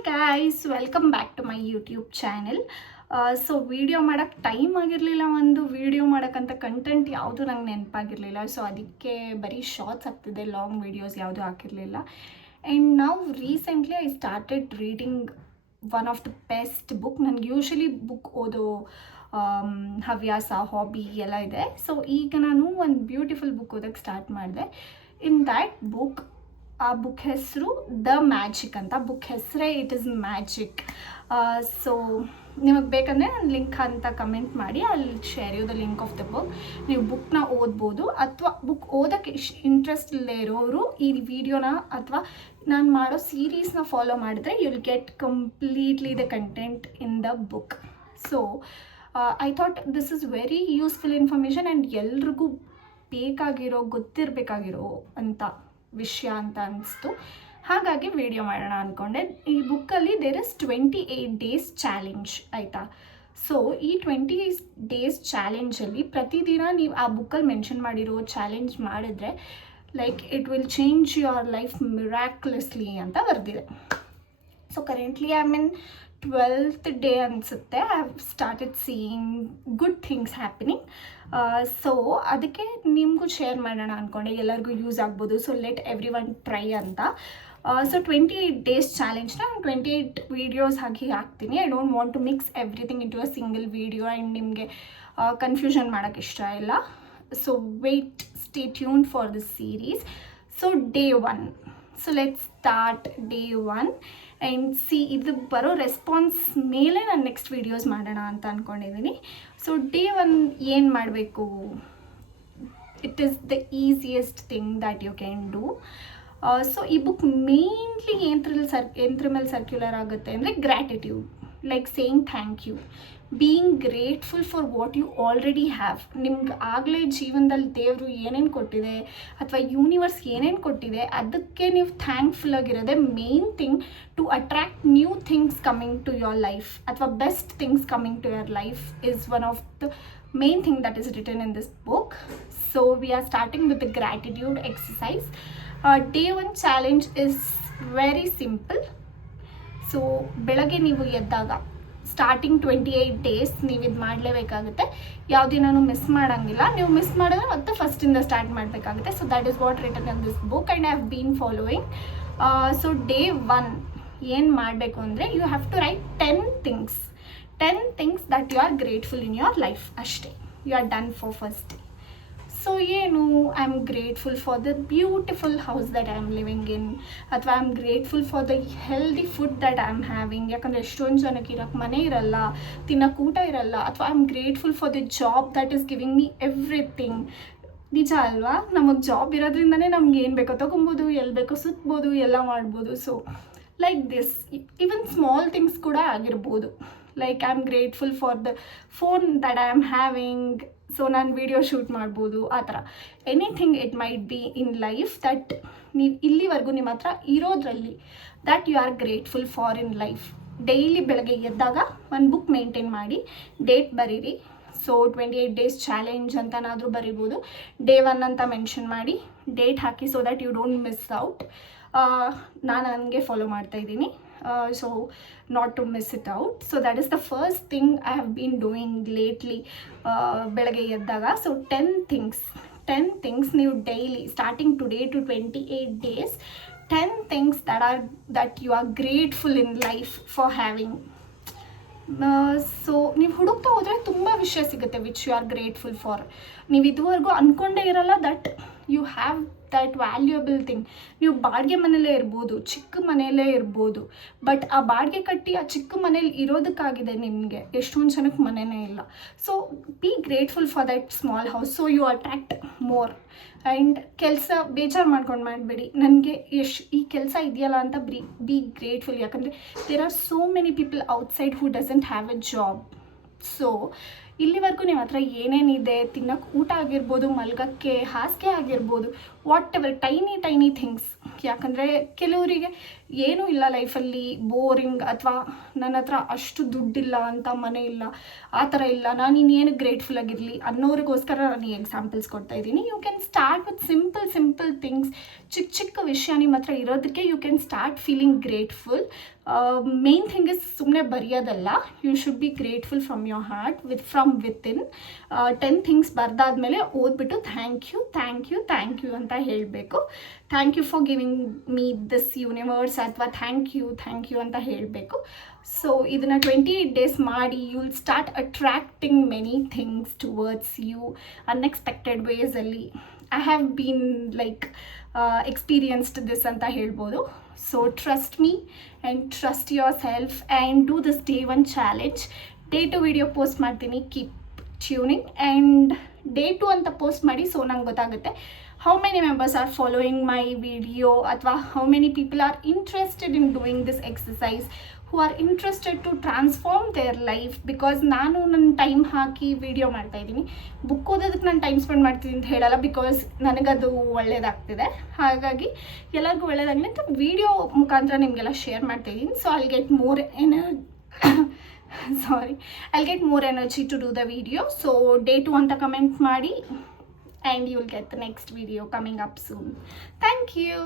Hi guys, welcome back to my YouTube channel. So video ಮಾಡೋಕ್ಕೆ time ಆಗಿರಲಿಲ್ಲ, ಒಂದು video ಮಾಡೋಕ್ಕಂತ content ಯಾವುದು ನಂಗೆ ನೆನಪಾಗಿರಲಿಲ್ಲ. ಸೊ ಅದಕ್ಕೆ ಬರೀ ಶಾರ್ಟ್ಸ್ ಆಗ್ತಿದೆ, ಲಾಂಗ್ ವೀಡಿಯೋಸ್ ಯಾವುದೂ ಹಾಕಿರಲಿಲ್ಲ. ಆ್ಯಂಡ್ ನಾವು recently I started reading one of the best book. ನನಗೆ ಯೂಶ್ವಲಿ ಬುಕ್ ಓದೋ ಹವ್ಯಾಸ, ಹಾಬಿ ಎಲ್ಲ ಇದೆ. ಸೊ ಈಗ ನಾನು ಒಂದು ಬ್ಯೂಟಿಫುಲ್ ಬುಕ್ ಓದೋಕ್ಕೆ ಸ್ಟಾರ್ಟ್ ಮಾಡಿದೆ. ಇನ್ ದ್ಯಾಟ್ ಬುಕ್, ಆ ಬುಕ್ ಹೆಸರು ದ ಮ್ಯಾಜಿಕ್ ಅಂತ. ಬುಕ್ ಹೆಸರೇ ಇಟ್ ಈಸ್ ಮ್ಯಾಜಿಕ್. ಸೊ ನಿಮಗೆ ಬೇಕಂದರೆ ನಾನು ಲಿಂಕ್ ಅಂತ ಕಮೆಂಟ್ ಮಾಡಿ, ಅಲ್ಲಿ share you the link of the book. ನೀವು ಬುಕ್ನ ಓದ್ಬೋದು, ಅಥವಾ ಬುಕ್ ಓದೋಕ್ಕೆ ಇಂಟ್ರೆಸ್ಟ್ ಇಲ್ಲದೆ ಇರೋರು ಈ ವಿಡಿಯೋನ ಅಥವಾ ನಾನು ಮಾಡೋ ಸೀರೀಸ್ನ ಫಾಲೋ ಮಾಡಿದ್ರೆ you will get completely the content in the book. So I thought this is very useful information and ಎಲ್ರಿಗೂ ಬೇಕಾಗಿರೋ, ಗೊತ್ತಿರಬೇಕಾಗಿರೋ ಅಂತ ವಿಷಯ ಅಂತ ಅನಿಸ್ತು. ಹಾಗಾಗಿ ವಿಡಿಯೋ ಮಾಡೋಣ ಅಂದ್ಕೊಂಡೆ. ಈ ಬುಕ್ಕಲ್ಲಿ ದೇರ್ ಇಸ್ 28 ಡೇಸ್ ಚಾಲೆಂಜ್, ಆಯಿತಾ. ಸೊ ಈ 20 ಡೇಸ್ ಚಾಲೆಂಜಲ್ಲಿ ಪ್ರತಿದಿನ ನೀವು ಆ ಬುಕ್ಕಲ್ಲಿ ಮೆನ್ಷನ್ ಮಾಡಿರೋ ಚಾಲೆಂಜ್ ಮಾಡಿದ್ರೆ like it will change your life miraculously ಅಂತ ಬರೆದಿದೆ. So currently I mean 12th day ಅನಿಸುತ್ತೆ. I have started seeing good things happening. So ಅದಕ್ಕೆ ನಿಮಗೂ ಶೇರ್ ಮಾಡೋಣ ಅಂದ್ಕೊಂಡೆ, ಎಲ್ಲರಿಗೂ ಯೂಸ್ ಆಗ್ಬೋದು. So let everyone try ಅಂತ. ಸೊ 28 ಡೇಸ್ ಚಾಲೆಂಜ್ನ 28 ವೀಡಿಯೋಸ್ ಆಗಿ ಹಾಕ್ತೀನಿ. I don't want to mix everything into a single video and ನಿಮಗೆ ಕನ್ಫ್ಯೂಷನ್ ಮಾಡೋಕ್ಕೆ ಇಷ್ಟ ಇಲ್ಲ. So wait, stay tune for this series. So day 1. So let's start day 1 and C ಇದು ಬರೋ response ಮೇಲೆ ನಾನು ನೆಕ್ಸ್ಟ್ ವೀಡಿಯೋಸ್ ಮಾಡೋಣ ಅಂತ ಅಂದ್ಕೊಂಡಿದ್ದೀನಿ. ಸೊ ಡೇ 1 ಏನು ಮಾಡಬೇಕು? It is the easiest thing that you can do. So ಈ ಬುಕ್ ಮೇನ್ಲಿ ಎಂತ್ರ ಮೇಲೆ ಸರ್ಕ್ಯುಲರ್ ಆಗುತ್ತೆ ಅಂದರೆ gratitude, like saying thank you, being grateful for what you already have. ನಿಮ್ಗೆ ಆಗಲೇ ಜೀವನದಲ್ಲಿ ದೇವರು ಏನೇನು ಕೊಟ್ಟಿದೆ ಅಥವಾ ಯೂನಿವರ್ಸ್ ಏನೇನು ಕೊಟ್ಟಿದೆ ಅದಕ್ಕೆ ನೀವು ಥ್ಯಾಂಕ್ಫುಲ್ ಆಗಿರೋದೆ main thing to attract new things coming to your life ಅಥವಾ best things coming to your life is one of the main thing that is written in this book. So we are starting with the gratitude exercise. Day 1 challenge is very simple. So ಬೆಳಗ್ಗೆ ನೀವು ಎದ್ದಾಗ starting 28 days ನೀವು ಇದು ಮಾಡಲೇಬೇಕಾಗುತ್ತೆ. ಯಾವುದಿನೂ miss ಮಾಡೋಂಗಿಲ್ಲ. ನೀವು miss ಮಾಡಿದ್ರೆ ಮತ್ತೆ ಫಸ್ಟಿಂದ ಸ್ಟಾರ್ಟ್ ಮಾಡಬೇಕಾಗುತ್ತೆ. So that is what written in this book and I have been following. So day 1 ಏನು ಮಾಡಬೇಕು ಅಂದರೆ you have to write 10 things that you are grateful in your life. ಅಷ್ಟೇ, you are done for first day. So ಏನು, I am grateful for the beautiful house that I am living in, ಅಥವಾ I am grateful for the healthy food that I am having. ಯಾಕಂದರೆ ಎಷ್ಟೊಂದು ಜನಕ್ಕೆ ಇರೋಕ್ಕೆ ಮನೆ ಇರಲ್ಲ, ತಿನ್ನೋಕ್ಕೆ ಊಟ ಇರಲ್ಲ. ಅಥವಾ I am grateful for the job that is giving me everything. ನಿಜ ಅಲ್ವಾ? ನಮಗೆ ಜಾಬ್ ಇರೋದ್ರಿಂದನೇ ನಮ್ಗೆ ಏನು ಬೇಕೋ ತೊಗೊಬೋದು, ಎಲ್ಲಿ ಬೇಕೋ ಸುತ್ಬೋದು, ಎಲ್ಲ ಮಾಡ್ಬೋದು. So like this, even small things ಕೂಡ ಆಗಿರ್ಬೋದು. Like I am grateful for the phone that I am having. So ನಾನು ವಿಡಿಯೋ ಶೂಟ್ ಮಾಡ್ಬೋದು, ಆ ಥರ anything it might be in life that ನೀವು ಇಲ್ಲಿವರೆಗೂ ನಿಮ್ಮ ಹತ್ರ ಇರೋದ್ರಲ್ಲಿ that you are grateful for in life. Daily ಬೆಳಗ್ಗೆ ಎದ್ದಾಗ ಒಂದು ಬುಕ್ ಮೇಂಟೈನ್ ಮಾಡಿ, ಡೇಟ್ ಬರೀರಿ. ಸೊ 28 ಡೇಸ್ ಚಾಲೆಂಜ್ ಅಂತನಾದರೂ ಬರಿಬೋದು. ಡೇ 1 ಅಂತ ಮೆನ್ಷನ್ ಮಾಡಿ date hockey, so that you don't miss out. ನಾನು ಹಂಗೆ ಫಾಲೋ ಮಾಡ್ತಾಯಿದ್ದೀನಿ. So not to miss it out. So that is the first thing I have been doing lately. ಬೆಳಗ್ಗೆ ಎದ್ದಾಗ so 10 things ನೀವು daily starting today to 28 days 10 things that you are grateful in life for having. So ನೀವು ಹುಡುಕ್ತಾ ಹೋದರೆ ತುಂಬ ವಿಷಯ ಸಿಗುತ್ತೆ which you are grateful for. ನೀವು ಇದುವರೆಗೂ ಅಂದ್ಕೊಂಡೇ ಇರಲ್ಲ that you have that valuable thing. ನೀವು ಬಾಡಿಗೆ ಮನೆಯಲ್ಲೇ ಇರ್ಬೋದು, ಚಿಕ್ಕ ಮನೆಯಲ್ಲೇ ಇರ್ಬೋದು, ಬಟ್ ಆ ಬಾಡಿಗೆ ಕಟ್ಟಿ ಆ ಚಿಕ್ಕ ಮನೇಲಿ ಇರೋದಕ್ಕಾಗಿದೆ ನಿಮಗೆ. ಎಷ್ಟೊಂದು ಜನಕ್ಕೆ ಮನೆಯೇ ಇಲ್ಲ. So be grateful for that small house, so you attract more. And ಕೆಲಸ ಬೇಜಾರು ಮಾಡ್ಕೊಂಡು ಮಾಡಬೇಡಿ, ನನಗೆ ಈ ಕೆಲಸ ಇದೆಯಲ್ಲ ಅಂತ ಬಿ ಗ್ರೇಟ್ಫುಲ್. ಯಾಕಂದರೆ there are so many people outside who doesn't have a job. So ಇಲ್ಲಿವರೆಗೂ ನಿಮ್ಮ ಹತ್ರ ಏನೇನಿದೆ, ತಿನ್ನೋಕ್ಕೆ ಊಟ ಆಗಿರ್ಬೋದು, ಮಲ್ಗೋಕ್ಕೆ ಹಾಸಿಗೆ ಆಗಿರ್ಬೋದು, ವಾಟ್ ಎವರ್ ಟೈನಿ ಥಿಂಗ್ಸ್. ಯಾಕಂದರೆ ಕೆಲವರಿಗೆ ಏನೂ ಇಲ್ಲ ಲೈಫಲ್ಲಿ, ಬೋರಿಂಗ್, ಅಥವಾ ನನ್ನ ಹತ್ರ ಅಷ್ಟು ದುಡ್ಡಿಲ್ಲ ಅಂತ, ಮನೆ ಇಲ್ಲ, ಆ ಥರ ಇಲ್ಲ, ನಾನು ಇನ್ನೇನು ಗ್ರೇಟ್ಫುಲ್ ಆಗಿರಲಿ ಅನ್ನೋರಿಗೋಸ್ಕರ ನಾನು ಈ ಎಕ್ಸಾಂಪಲ್ಸ್ ಕೊಡ್ತಾಯಿದ್ದೀನಿ. You can start with simple things. ಚಿಕ್ಕ ವಿಷಯ ನಿಮ್ಮ ಹತ್ರ ಇರೋದಕ್ಕೆ you can start feeling grateful. Main thing is ಸುಮ್ಮನೆ ಬರೆಯೋದಲ್ಲ, you should be grateful from your heart from within. 10 things ಬರೆದಾದ್ಮೇಲೆ ಓದ್ಬಿಟ್ಟು ಥ್ಯಾಂಕ್ ಯು ಅಂತ ಹೇಳಬೇಕು. Thank you for giving me this universe ಅಥವಾ ಥ್ಯಾಂಕ್ ಯು ಅಂತ ಹೇಳಬೇಕು. ಸೊ ಇದನ್ನು 28 ಡೇಸ್ ಮಾಡಿ you will start attracting many things towards you unexpected ವೇಸಲ್ಲಿ. I have been like experienced this ಅಂತ ಹೇಳ್ಬೋದು. So trust me and trust yourself and do this Day 1 challenge. Day 2 video post ಮಾಡ್ತೀನಿ, keep tuning. And Day 2 ಅಂತ post ಮಾಡಿ, so ನಂಗೆ ಗೊತ್ತಾಗುತ್ತೆ how many members are following my video ಅಥವಾ how many people are interested in doing this exercise, who are interested to transform their life. Because ನಾನು ನನ್ನ time ಹಾಕಿ video ಮಾಡ್ತಾಯಿದ್ದೀನಿ, book ಓದೋದಕ್ಕೆ ನಾನು ಟೈಮ್ ಸ್ಪೆಂಡ್ ಮಾಡ್ತೀನಿ ಅಂತ ಹೇಳಲ್ಲ, ಬಿಕಾಸ್ ನನಗದು ಒಳ್ಳೆಯದಾಗ್ತಿದೆ. ಹಾಗಾಗಿ ಎಲ್ಲರಿಗೂ ಒಳ್ಳೆಯದಾಗಲಿ ಅಂತ ವಿಡಿಯೋ ಮುಖಾಂತರ ನಿಮಗೆಲ್ಲ ಶೇರ್ ಮಾಡ್ತಾಯಿದ್ದೀನಿ. So I'll get more energy to do the video. So Day 2 ಅಂತ ಕಮೆಂಟ್ ಮಾಡಿ and you will get the next video coming up soon. Thank you.